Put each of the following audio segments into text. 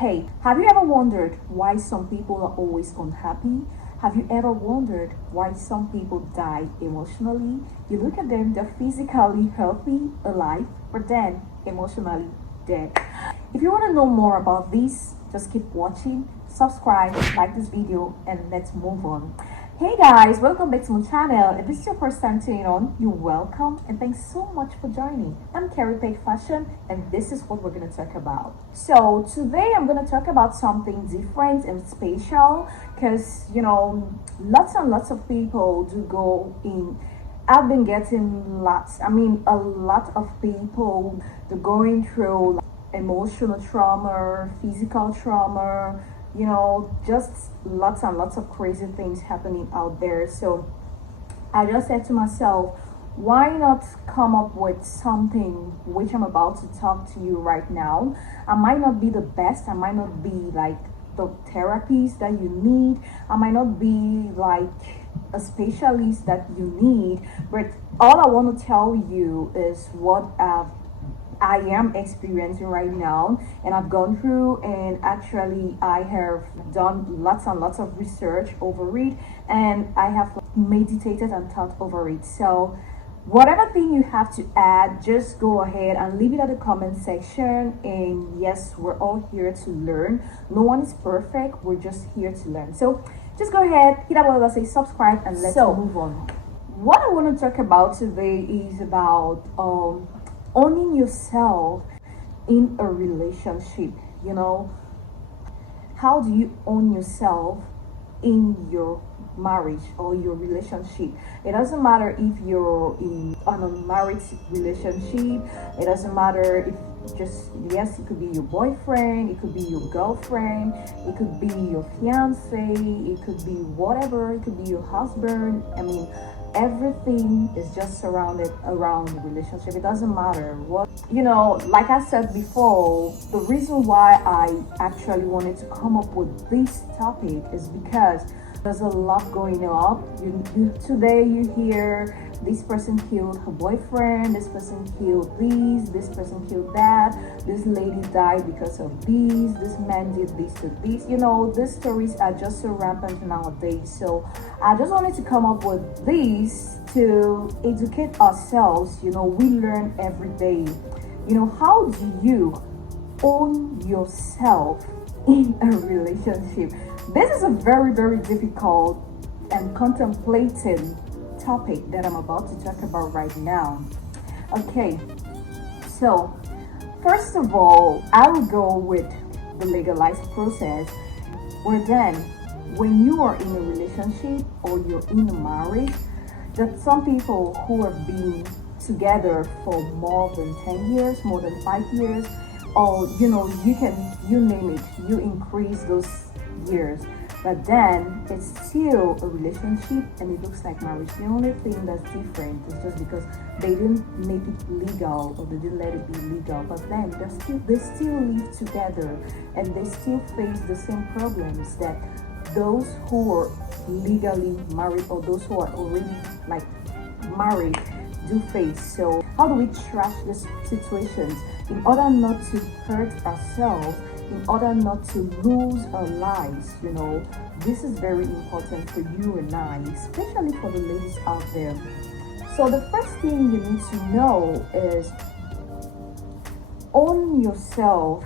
Hey, have you ever wondered why some people are always unhappy? Have you ever wondered why some people die emotionally? You look at them, they're physically healthy, alive, but then emotionally dead. If you want to know more about this, just keep watching, subscribe, like this video, and let's move on. Hey guys, welcome back to my channel. If this is your first time tuning on, you're welcome and thanks so much for joining. I'm Carrie Page Fashion and this is what we're going to talk about. So today I'm going to talk about something different and special because lots and lots of people do go in. I've been getting a lot of people they're going through emotional trauma, physical trauma, just lots and lots of crazy things happening out there. So I just said to myself, why not come up with something which I'm about to talk to you right now? I might not be the best, I might not be like the therapist that you need, I might not be like a specialist that you need, but all I want to tell you is what I am experiencing right now and I've gone through, and actually I have done lots and lots of research over it, and I have meditated and thought over it. So whatever thing you have to add, just go ahead and leave it at the comment section. And yes, we're all here to learn. No one is perfect, we're just here to learn. So just go ahead, hit that bell, say subscribe, and let's move on. What I want to talk about today is about owning yourself in a relationship. How do you own yourself in your marriage or your relationship? It doesn't matter if you're in an unmarried relationship. It doesn't matter if yes, it could be your boyfriend, it could be your girlfriend, it could be your fiance, it could be whatever, it could be your husband. Everything is just surrounded around the relationship. It doesn't matter what, like I said before, the reason why I actually wanted to come up with this topic is because there's a lot going on. Today you hear this person killed her boyfriend, this person killed this person killed that, this lady died because of this man did this to this. These stories are just so rampant nowadays. So I just wanted to come up with this to educate ourselves. We learn every day. How do you own yourself in a relationship? This is a very, very difficult and contemplating topic that I'm about to talk about right now. Okay, so first of all, I will go with the legalized process, where then when you are in a relationship or you're in a marriage, that some people who have been together for more than 10 years, more than 5 years, or you name it, you increase those years, but then it's still a relationship and it looks like marriage. The only thing that's different is just because they didn't make it legal or they didn't let it be legal, but then they still live together and they still face the same problems that those who are legally married or those who are already like married do face. So how do we trash these situations in order not to hurt ourselves, in order not to lose our lives? This is very important for you and I, especially for the ladies out there. So the first thing you need to know is own yourself.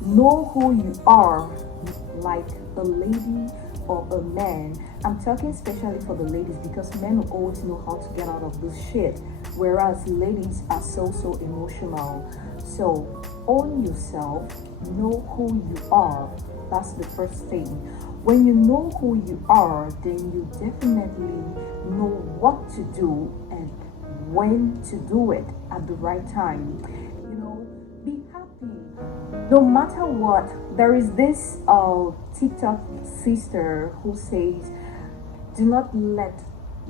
Know who you are, like a lady or a man. I'm talking especially for the ladies because men will always know how to get out of this shit, whereas ladies are so emotional. So own yourself, know who you are. That's the first thing. When you know who you are, then you definitely know what to do and when to do it at the right time. Be happy no matter what. There is this TikTok sister who says, do not let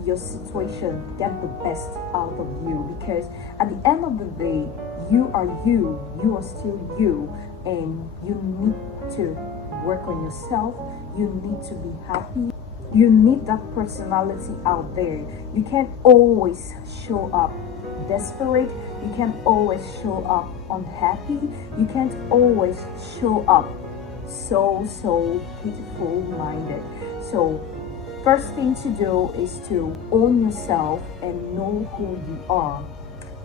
your situation get the best out of you, because at the end of the day, you are still you, and you need to work on yourself. You need to be happy. You need that personality out there. You can't always show up desperate. You can't always show up unhappy. You can't always show up so pitiful minded. So first thing to do is to own yourself and know who you are.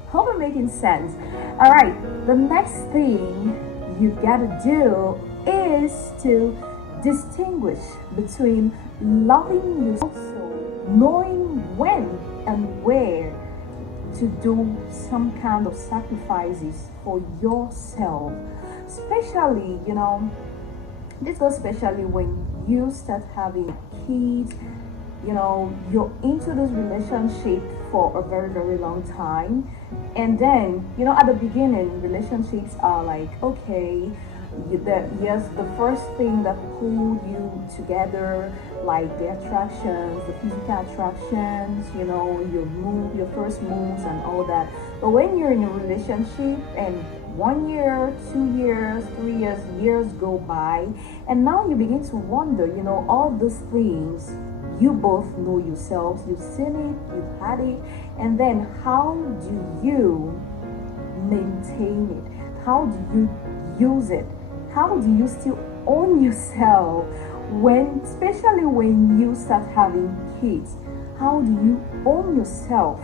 Hope I'm making sense. All right, the next thing you gotta do is to distinguish between loving yourself, knowing when and where to do some kind of sacrifices for yourself. Especially, this goes especially when you start having kids, you're into this relationship for a very long time, and then at the beginning relationships are like, okay, yes, the first thing that pulled you together, like the attractions, the physical attractions, your first moves and all that. But when you're in a relationship and 1 year, 2 years, 3 years, years go by, and now you begin to wonder, all these things, you both know yourselves, you've seen it, you've had it, and then how do you maintain it? How do you use it? How do you still own yourself especially when you start having kids? How do you own yourself?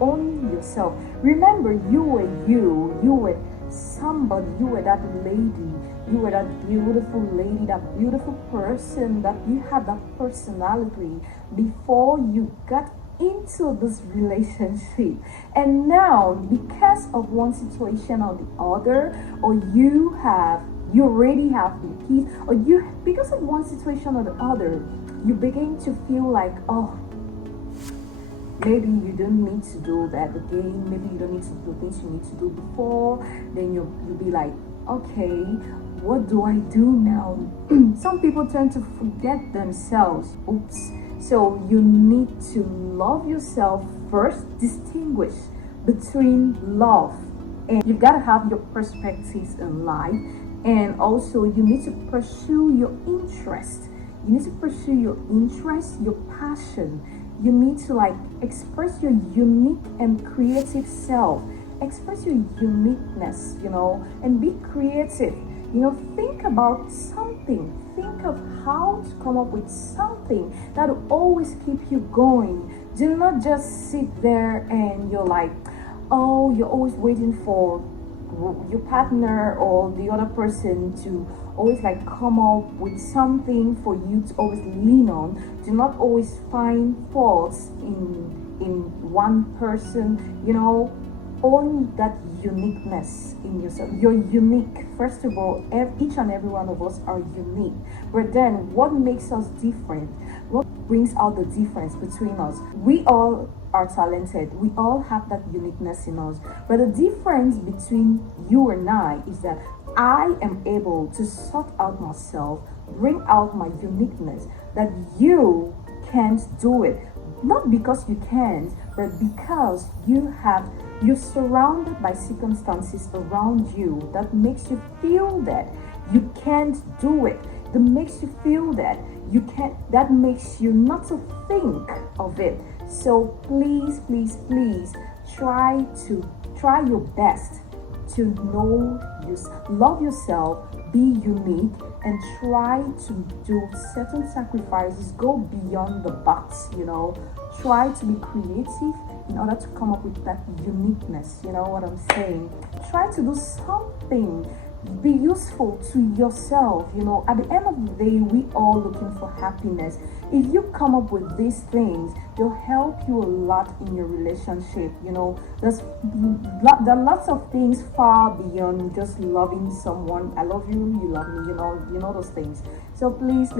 Own yourself. Remember, you were somebody, you were that lady, you were that beautiful lady, that beautiful person, that you had that personality before you got into this relationship. And now, because of one situation or the other, or you already have the peace, or because of one situation or the other, you begin to feel like, oh, maybe you don't need to do that again, maybe you don't need to do things you need to do before. Then you'll be like, okay, what do I do now? Some people tend to forget themselves. Oops. So you need to love yourself first. Distinguish between love, and you've got to have your perspectives in life. And also you need to pursue your interest. You need to pursue your interest, your passion. You need to express your unique and creative self. Express your uniqueness, and be creative. Think about something. Think of how to come up with something that will always keep you going. Do not just sit there and you're like, oh, you're always waiting for your partner or the other person to always come up with something for you to always lean on. Do not always find faults in one person. Own that uniqueness in yourself. You're unique. First of all, each and every one of us are unique. But then what makes us different? What brings out the difference between us? We all are talented. We all have that uniqueness in us. But the difference between you and I is that I am able to sort out myself, bring out my uniqueness, that you can't do it. Not because you can't, but because you're surrounded by circumstances around you that makes you feel that you can't do it. That makes you feel that you can't, that makes you not to think of it. So please try your best to love yourself, be unique, and try to do certain sacrifices. Go beyond the box, try to be creative in order to come up with that uniqueness. You know what I'm saying? Try to do something, be useful to yourself. At the end of the day, we all looking for happiness. If you come up with these things, they'll help you a lot in your relationship. There are lots of things far beyond just loving someone. I love you, you love me, you know those things. So please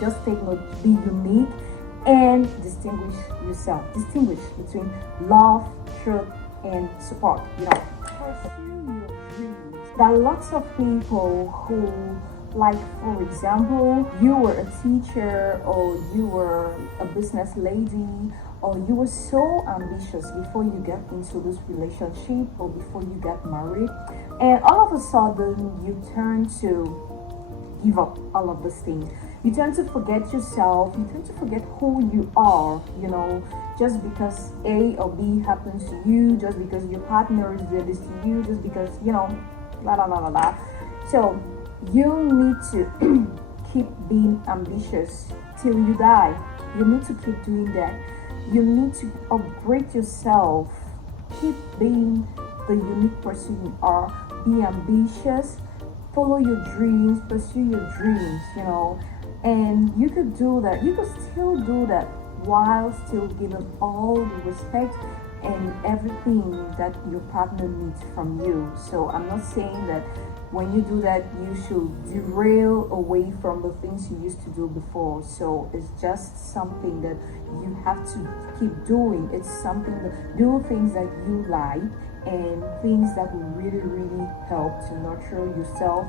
just take note, be unique and distinguish yourself. Distinguish between love, truth, and support. Pursue your dreams. There are lots of people who, for example, you were a teacher, or you were a business lady, or you were so ambitious before you get into this relationship or before you get married, and all of a sudden you turn to give up all of these things. You tend to forget yourself, you tend to forget who you are, just because A or B happens to you, just because your partner is doing this to you, just because, la la la la la. So you need to keep being ambitious till you die. You need to keep doing that. You need to upgrade yourself. Keep being the unique person you are. Be ambitious. Follow your dreams. Pursue your dreams, And you could do that. You could still do that while still giving all the respect and everything that your partner needs from you. So I'm not saying that when you do that you should derail away from the things you used to do before. So it's just something that you have to keep doing. It's something that do things that you like and things that will really really help to nurture yourself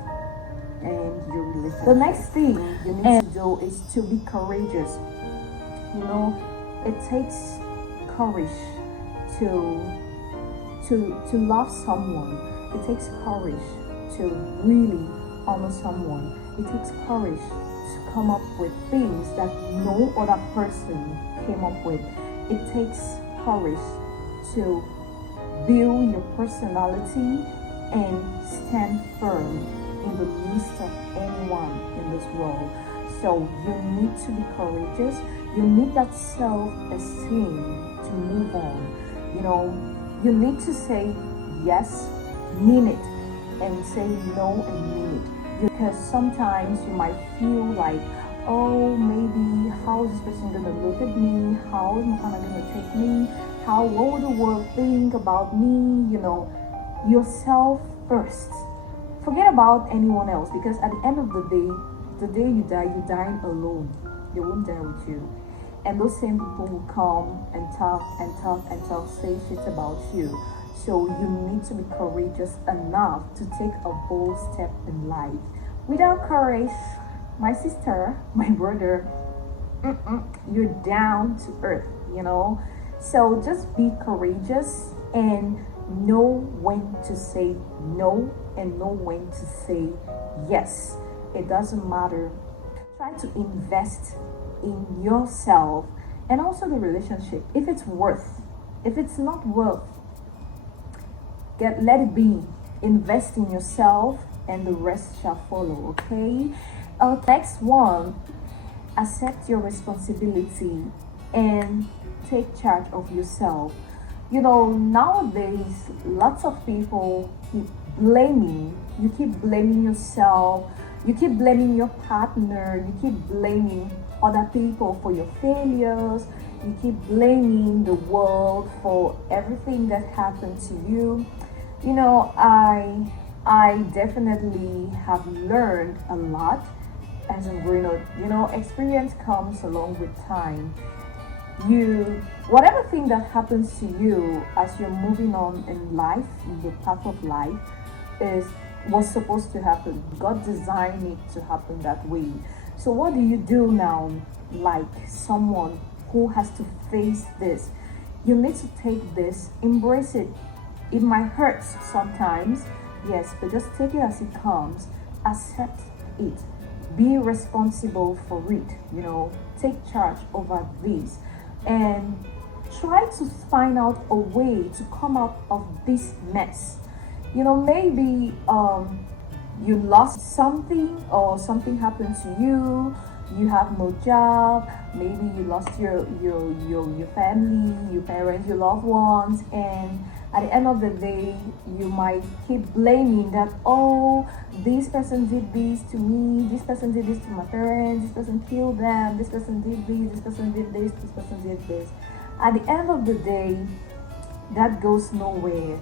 and your relationship. The next thing you need to do is to be courageous. It takes courage to love someone. It takes courage to really honor someone. It takes courage to come up with things that no other person came up with. It takes courage to build your personality and stand firm in the midst of anyone in this world. So you need to be courageous. You need that self-esteem to move on. You need to say yes, mean it, and say no and mean it. Because sometimes you might feel like, oh, maybe how is this person gonna look at me? How is my partner gonna take me? What would the world think about me? Yourself first. Forget about anyone else, because at the end of the day you die, you're dying alone. They won't die with you. And those same people will come and talk and talk and talk, say shit about you. So you need to be courageous enough to take a bold step in life. Without courage, my sister, my brother, you're down to earth, So just be courageous and know when to say no and know when to say yes. It doesn't matter. Try to invest in yourself and also the relationship. If it's not worth, let it be. Invest in yourself and the rest shall follow. Okay. Next one, accept your responsibility and take charge of yourself. Nowadays lots of people keep blaming. You keep blaming yourself, you keep blaming your partner, you keep blaming other people for your failures, you keep blaming the world for everything that happened to you. I definitely have learned a lot as I'm growing up. Experience comes along with time. Whatever thing that happens to you as you're moving on in life, in the path of life, was supposed to happen. God designed it to happen that way. So what do you do now, like someone who has to face this? You need to take this, embrace it. It might hurt sometimes, yes, but just take it as it comes. Accept it. Be responsible for it. Take charge over this and try to find out a way to come out of this mess. Maybe you lost something or something happened to you. You have no job. Maybe you lost your family, your parents, your loved ones, and at the end of the day you might keep blaming that, oh, this person did this to me, this person did this to my parents, this person killed them, this person did this person did this person did this. At the end of the day, that goes nowhere.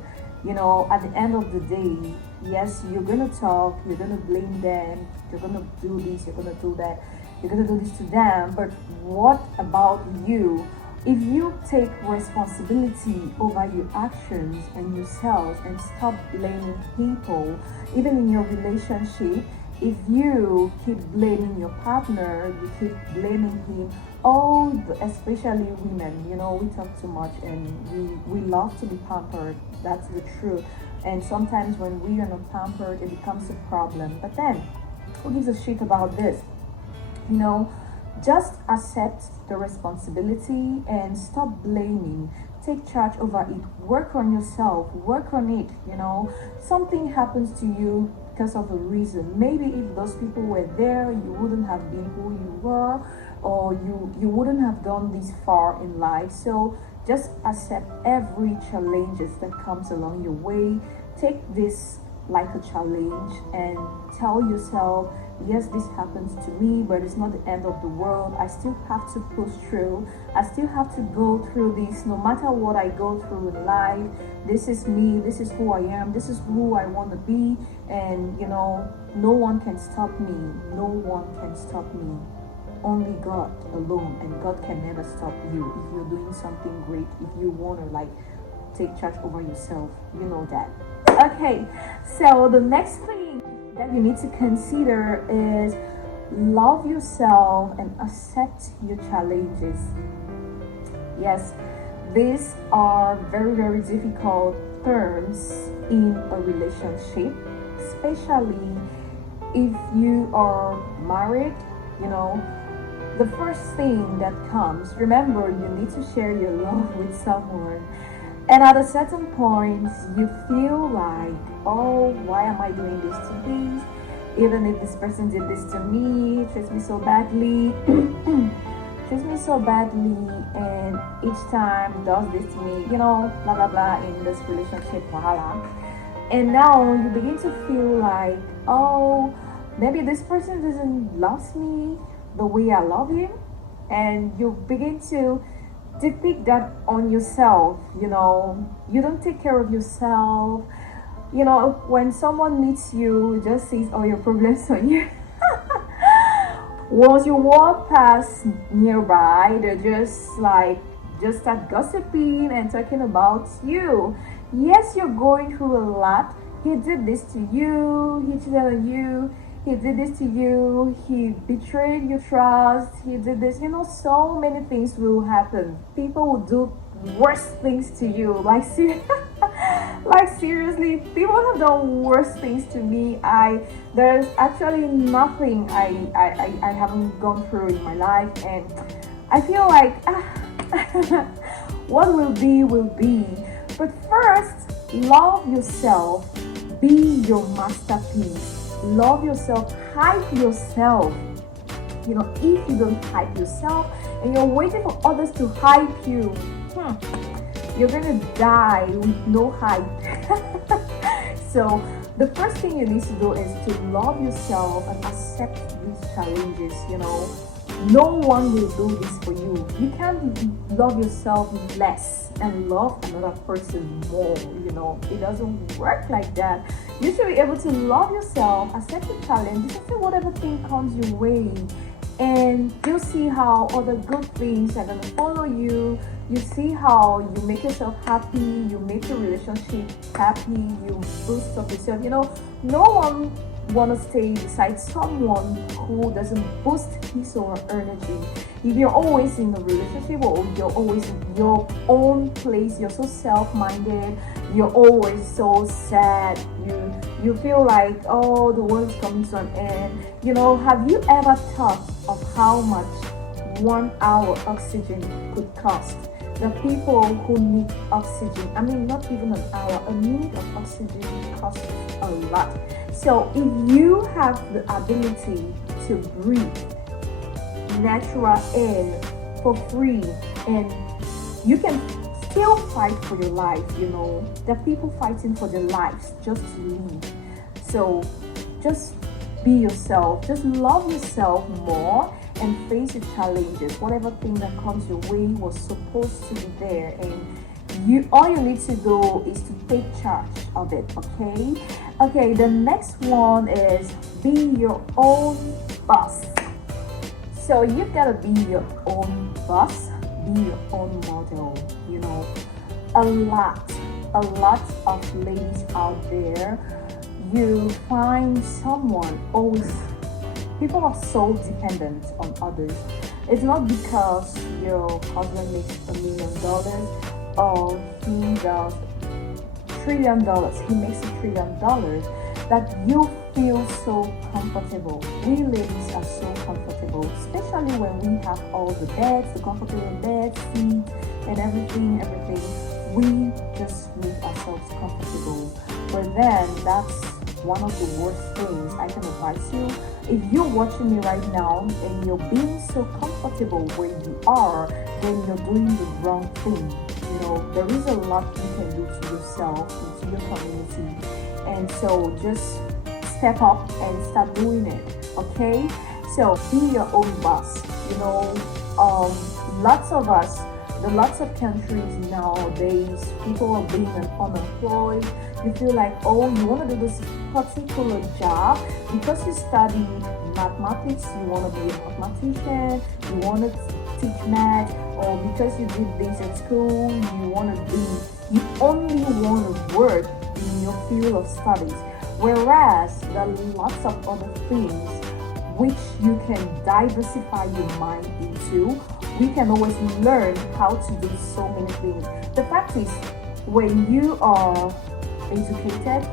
At the end of the day, yes, you're gonna talk, you're gonna blame them, you're gonna do this, you're gonna do that, you're gonna do this to them, but what about you? If you take responsibility over your actions and yourself and stop blaming people, even in your relationship, if you keep blaming your partner, you keep blaming him, especially women, we talk too much and we love to be pampered. That's the truth. And sometimes when we are not pampered, it becomes a problem. But then, who gives a shit about this? You know, just accept the responsibility and stop blaming. Take charge over it. Work on yourself. Work on it. You know, something happens to you because of a reason. Maybe if those people were there, you wouldn't have been who you were, or you wouldn't have gone this far in life. So just accept every challenges that comes along your way. Take this like a challenge and tell yourself, yes, this happens to me, but it's not the end of the world. I still have to push through. I still have to go through this. No matter what I go through in life, this is me, this is who I am, this is who I want to be. And you know, no one can stop me. No one can stop me. Only God alone, and God can never stop you if you're doing something great. If you want to like take charge over yourself, you know that. Okay, so the next thing that you need to consider is love yourself and accept your challenges. Yes, these are very, very difficult terms in a relationship, especially if you are married. You know, the first thing that comes, remember, you need to share your love with someone. And at a certain point, you feel like, oh, why am I doing this to this? Even if this person did this to me, treats me so badly, treats me so badly, and each time does this to me, you know, blah blah blah in this relationship, voila. And now you begin to feel like, oh, maybe this person doesn't love me the way I love him, and you begin to depict that on yourself. You know, you don't take care of yourself. You know, when someone meets you, just sees all your problems on you. Once you walk past nearby, they're just start gossiping and talking about you. Yes, you're going through a lot. He did this to you, he cheated on you, he did this to you, he betrayed your trust, he did this. You know, so many things will happen. People will do worse things to you. Like seriously, people have done worse things to me. There's actually nothing I haven't gone through in my life, and I feel like what will be will be. But first, love yourself. Be your masterpiece. Love yourself. Hype yourself. You know, if you don't hype yourself and you're waiting for others to hype you, you're gonna die with no hype. So the first thing you need to do is to love yourself and accept these challenges. You know, no one will do this for you. You can't love yourself less and love another person more. You know, it doesn't work like that. You should be able to love yourself, accept the challenge, accept whatever thing comes your way, and you'll see how other good things are gonna follow you. You see how you make yourself happy, you make your relationship happy, you boost up yourself. You know, no one wanna stay beside someone who doesn't boost his or her energy. If you're always in a relationship or you're always in your own place, you're so self-minded, you're always so sad, you feel like, oh, the world is coming to an end. You know, have you ever thought of how much 1 hour oxygen could cost? The people who need oxygen, I mean, not even an hour, a minute of oxygen costs a lot. So if you have the ability to breathe natural air for free, and you can still fight for your life, you know, there are people fighting for their lives just to live. So just be yourself, just love yourself more, and face your challenges. Whatever thing that comes your way was supposed to be there, and all you need to do is to take charge of it. Okay, the next one is be your own boss. So you've got to be your own boss, be your own model. You know, a lot of ladies out there, you find someone always. People are so dependent on others. It's not because your husband makes $1 million or he does $1 trillion, he makes $1 trillion, that you feel so comfortable comfortable. We ladies are so comfortable, especially when we have all the beds, the comfortable beds, seats, and everything. We just make ourselves comfortable. But then that's one of the worst things I can advise you. If you're watching me right now and you're being so comfortable where you are, then you're doing the wrong thing. You know, there is a lot you can do to yourself and to your community. And so just step up and start doing it. Okay? So be your own boss. You know, lots of us, the lots of countries nowadays, people are being unemployed. You feel like, oh, you want to do this particular job because you studied mathematics, you want to be a mathematician, you want to teach math, or because you did this at school, you only want to work in your field of studies. Whereas there are lots of other things which you can diversify your mind into. We can always learn how to do so many things. The fact is, when you are educated,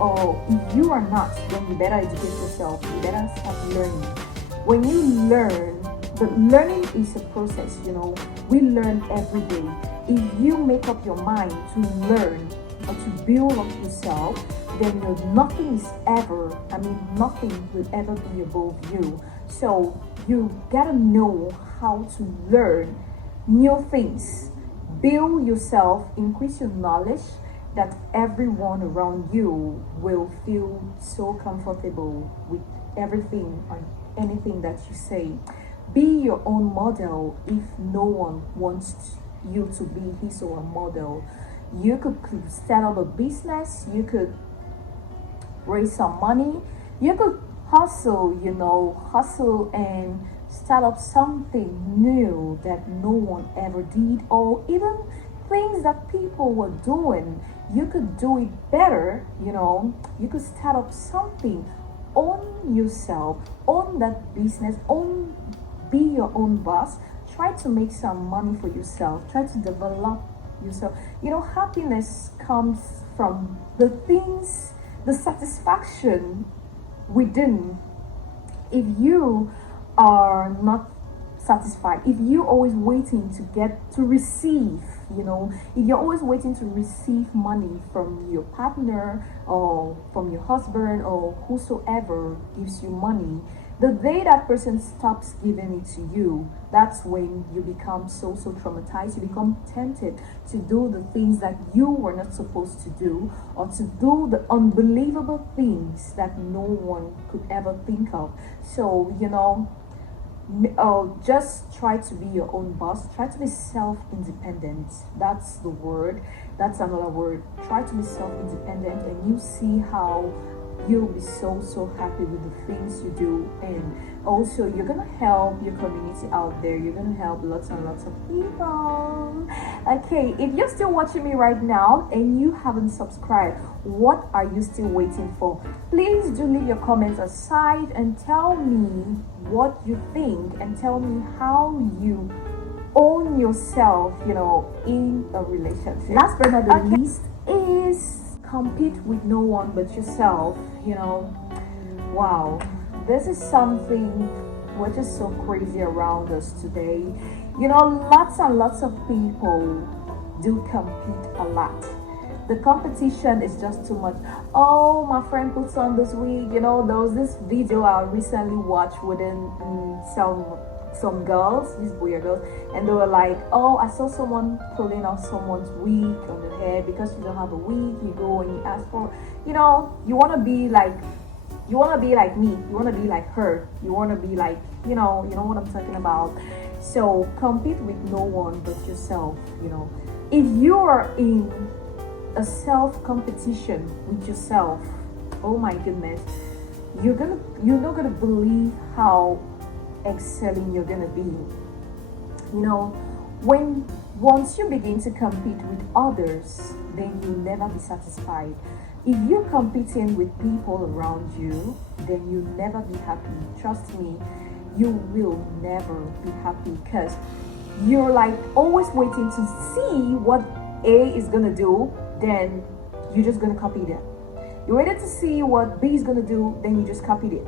or if you are not, then you better educate yourself. You better start learning. When you learn, but learning is a process, you know. We learn every day. If you make up your mind to learn or to build up yourself, then nothing will ever be above you. So you gotta know how to learn new things, build yourself, increase your knowledge, that everyone around you will feel so comfortable with everything or anything that you say. Be your own model if no one wants you to be his or her model. You could start up a business, you could raise some money, you could hustle and start up something new that no one ever did, or even things that people were doing. You could do it better, you could start up something, own yourself, own that business, be your own boss, try to make some money for yourself, try to develop yourself. Happiness comes from the things, the satisfaction within. If you are not satisfied, if you're always waiting to receive, if you're always waiting to receive money from your partner or from your husband or whosoever gives you money, the day that person stops giving it to you, that's when you become so traumatized. You become tempted to do the things that you were not supposed to do, or to do the unbelievable things that no one could ever think of. So, just try to be your own boss. Try to be self-independent. That's the word. That's another word. Try to be self-independent, and you see how you'll be so happy with the things you do. And also, you're gonna help your community out there. You're gonna help lots and lots of people. Okay, if you're still watching me right now and you haven't subscribed, what are you still waiting for? Please do leave your comments aside and tell me what you think, and tell me how you own yourself, in a relationship. Last but not the least is compete with no one but yourself. Wow, this is something which is so crazy around us today. Lots and lots of people do compete a lot. The competition is just too much. Oh, my friend puts on this week, there was this video I recently watched within some girls, these boy girls, and they were like, oh, I saw someone pulling off someone's wig on the hair. Because you don't have a wig, you go and you ask for, you want to be like me, you want to be like her, you want to be like, you know what I'm talking about. So compete with no one but yourself. If you are in a self competition with yourself, oh my goodness, you're not gonna believe how excelling you're gonna be. Once you begin to compete with others, then you'll never be satisfied. If you're competing with people around you, then you'll never be happy. Trust me, you will never be happy, because you're like always waiting to see what A is gonna do, then you're just gonna copy them. You waited to see what B is gonna do, then you just copied it.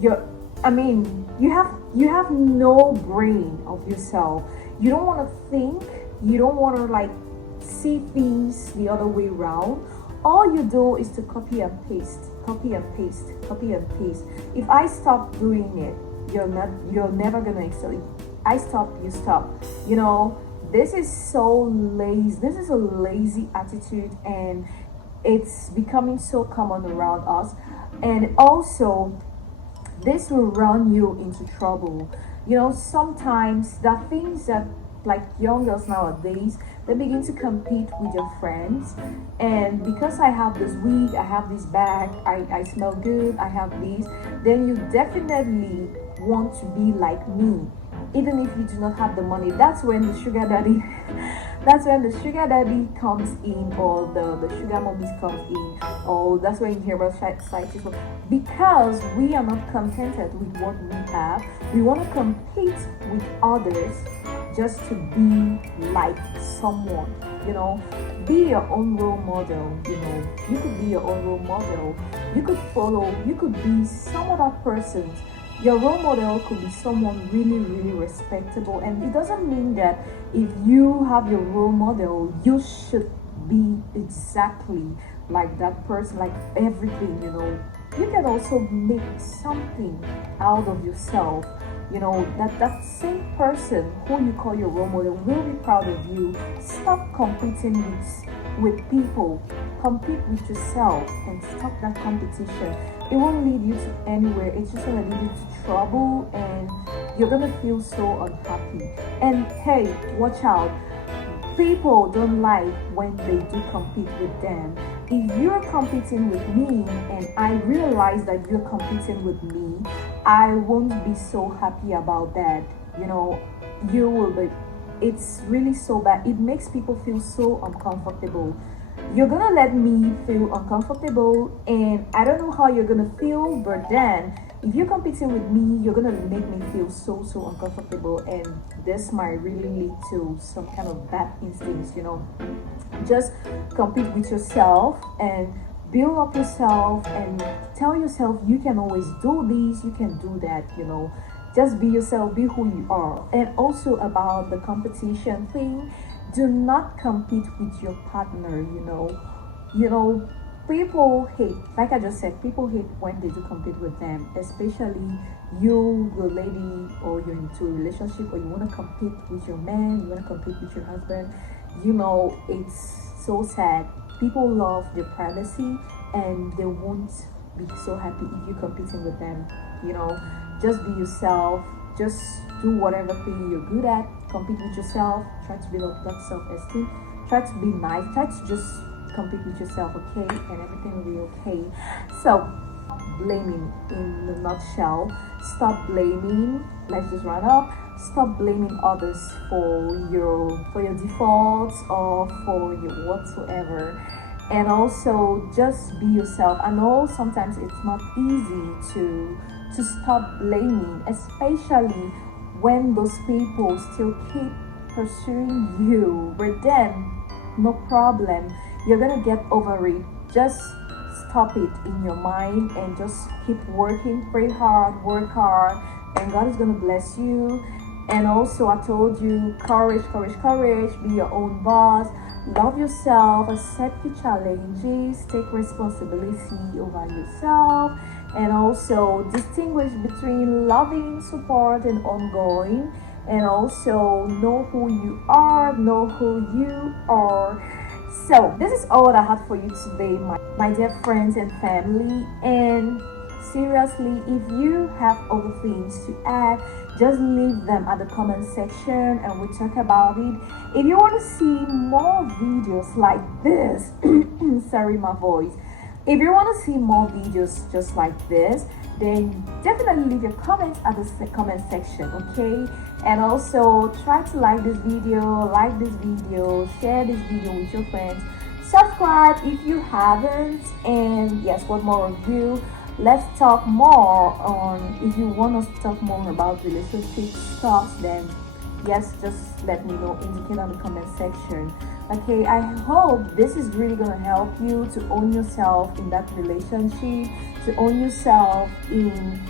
You're, I mean, you have no brain of yourself. You don't want to think. You don't want to like see things the other way around. All you do is to copy and paste, copy and paste, copy and paste. If I stop doing it, you're never gonna excel. I stop, you stop. You know, this is so lazy. This is a lazy attitude, and it's becoming so common around us. And also, this will run you into trouble. You know, sometimes the things that like young girls nowadays, they begin to compete with your friends. And because I have this wig, I have this bag, I smell good, I have this, then you definitely want to be like me, even if you do not have the money. That's when the sugar daddy that's when the sugar daddy comes in, or the sugar mommies comes in, or that's when you hear about side chicks. Because we are not contented with what we have, we want to compete with others just to be like someone. You know, be your own role model. You know, you could be your own role model. You could follow, you could be some other person. Your role model could be someone really, really respectable. And it doesn't mean that if you have your role model, you should be exactly like that person, like everything. You know, you can also make something out of yourself. You know, that same person who you call your role model will be proud of you. Stop competing with people. Compete with yourself and stop that competition. It won't lead you to anywhere. It's just gonna lead you to trouble, and you're gonna feel so unhappy. And hey, watch out. People don't like when they do compete with them. If you're competing with me and I realize that you're competing with me, I won't be so happy about that. You know, you will be. It's really so bad. It makes people feel so uncomfortable. You're gonna let me feel uncomfortable, and I don't know how you're gonna feel, but then if you're competing with me, you're gonna make me feel so uncomfortable, and this might really lead to some kind of bad instincts. You know, just compete with yourself and build up yourself and tell yourself you can always do this, you can do that. You know, just be yourself, be who you are. And also about the competition thing, do not compete with your partner. You know, people hate, like I just said, people hate when they do compete with them, especially you, the lady, or you're into a relationship, or you want to compete with your man, you want to compete with your husband. You know, it's so sad. People love their privacy, and they won't be so happy if you're competing with them. You know, just be yourself. Just do whatever thing you're good at. Compete with yourself. Try to build up that self-esteem. Try to be nice. Try to just compete with yourself, okay? And everything will be okay. So, blaming in a nutshell. Stop blaming. Let's just run up. Stop blaming others for your defaults or for your whatsoever. And also just be yourself. I know sometimes it's not easy to stop blaming, especially when those people still keep pursuing you. But then, no problem. You're gonna get over it. Just stop it in your mind and just keep working. Pray hard, work hard, and God is gonna bless you. And also, I told you, courage, courage, courage. Be your own boss. Love yourself. Accept your challenges. Take responsibility over yourself. And also, distinguish between loving, support, and ongoing. And also, know who you are. Know who you are. So, this is all I had for you today, my dear friends and family. And seriously, if you have other things to add, just leave them at the comment section and we'll talk about it. If you want to see more videos like this, sorry, my voice. If you want to see more videos just like this, then definitely leave your comments at the comment section, okay? And also try to like this video, share this video with your friends, subscribe if you haven't, and yes, what more of you. Let's talk more on, if you want us to talk more about relationship stuff, then Yes, just let me know, indicate on the comment section. Okay, I hope this is really gonna help you to own yourself in that relationship, to own yourself in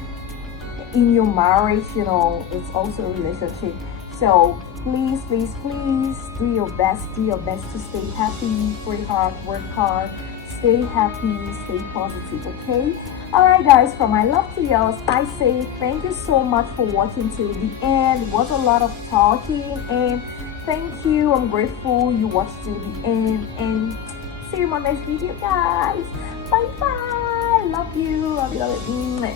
your marriage. You know, it's also a relationship. So please, please, please do your best to stay happy, pray hard, work hard, stay happy, stay positive, okay? Alright guys, from my love to yours, I say thank you so much for watching till the end. It was a lot of talking, and thank you. I'm grateful you watched till the end, and see you in my next video guys. Bye bye. Love you. Love you. Love you.